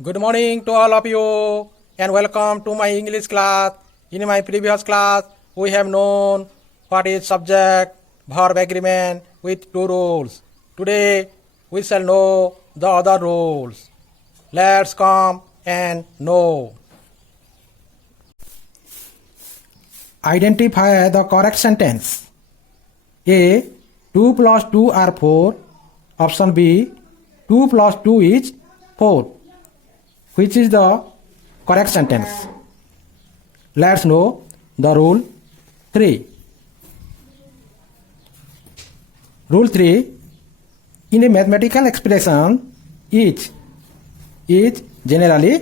Good morning to all of you and welcome to my English class. In my previous class, we have known what is subject verb agreement with two rules. Today, we shall know the other rules. Let's come and know. Identify the correct sentence. A. 2 plus 2 are 4. Option B. 2 plus 2 is 4. Which is the correct sentence? Let's know the rule 3. Rule 3. In a mathematical expression, each is generally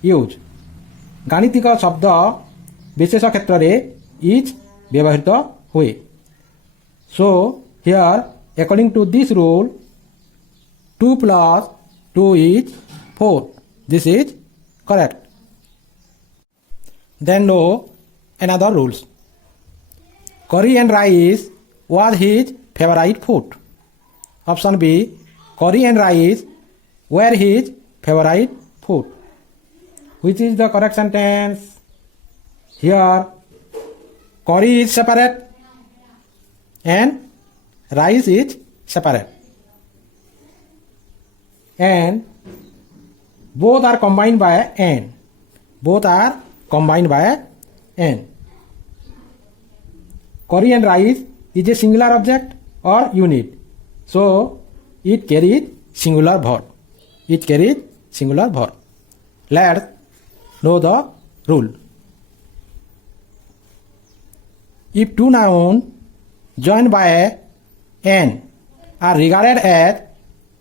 used. গাণিতিক শব্দ বিশেষ ক্ষেত্রে each ব্যবহৃত হয়. So here according to this rule 2 plus 2 is 4. This is correct. Then know another rules. Curry and rice was his favorite food. Option B. Curry and rice were his favorite food. Which is the correct sentence? Here curry is separate and rice is separate. And both are combined by n. Both are combined by n. Curry and rice is a singular object or unit. So it carries singular verb. It carries singular verb. Let's know the rule. If two nouns joined by n are regarded as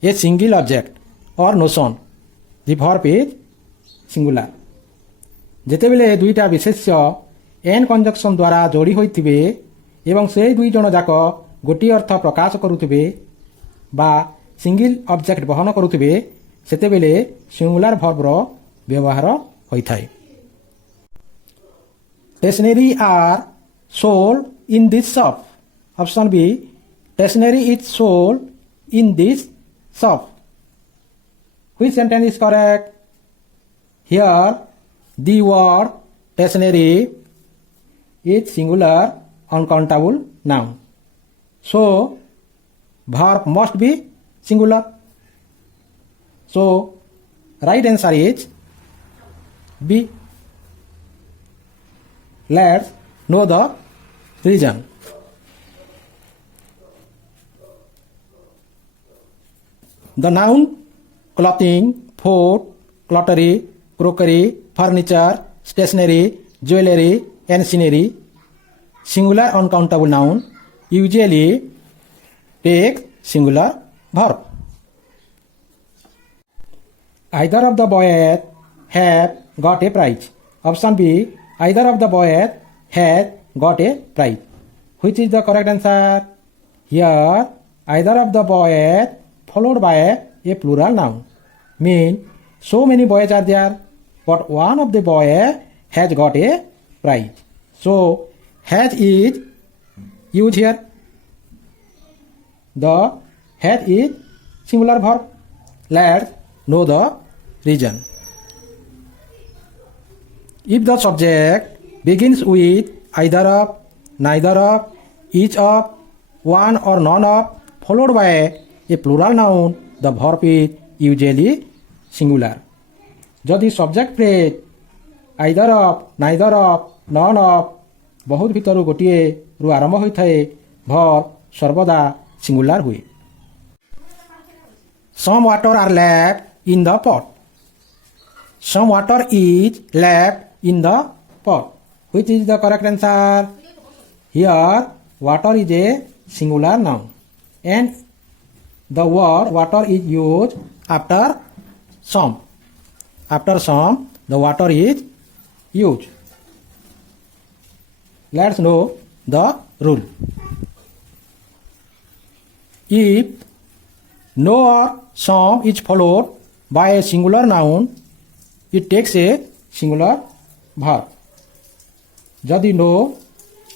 a single object or notion, the verb is singular. যেତେବେଳେ দুইটা বিশেষ্য N কনজংশন দ্বারা যোড়ি হইতিবে এবং সেই দুই জন যাক গোটিয়ে অর্থ প্রকাশ করুথিবে বা single object বহন করুথিবে সেতেবেলে সিঙ্গুলার ভার্বর ব্যবহার হইথায়. Stationery are sold in this shop. Option B. Stationery is sold in this shop. Which sentence is correct? Here the word stationery is singular uncountable noun. So verb must be singular. So right answer is B. Let's know the reason. The noun clothing, food, clottery, crockery, furniture, stationery, jewelry, and scenery, singular uncountable noun, usually take singular verb. Either of the boys have got a prize. Option B. Either of the boys has got a prize. Which is the correct answer? Here either of the boys followed by a plural noun. Mean so many boys are there, but one of the boys has got a prize. So has is used here. The has is singular verb. Let's know the reason. If the subject begins with either of, neither of, each of, one or none of, followed by a plural noun, the verb is usually singular. যদি subject phrase either of, neither of, none of বহুত ভিতরু গোটিয়ে রু আরম্ভ হইথায়ে verb সর্বদা singular হুয়ে. Some water are left in the pot. Some water is left in the pot. Which is the correct answer? Here water is a singular noun and the word water is used after some. After some, the water is used. Let's know the rule. If no or some is followed by a singular noun, it takes a singular verb. যদি no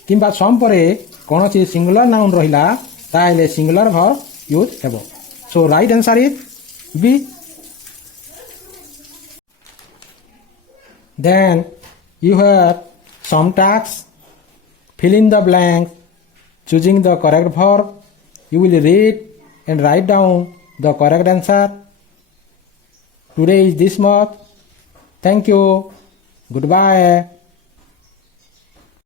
কিংবা some পরে কৌଣସି singular noun রহিলা তাহলে singular verb use ହେବ. So right answer is B. Then you have some tasks. Fill in the blank, choosing the correct verb. You will read and write down the correct answer. Today is this much. Thank you. Goodbye.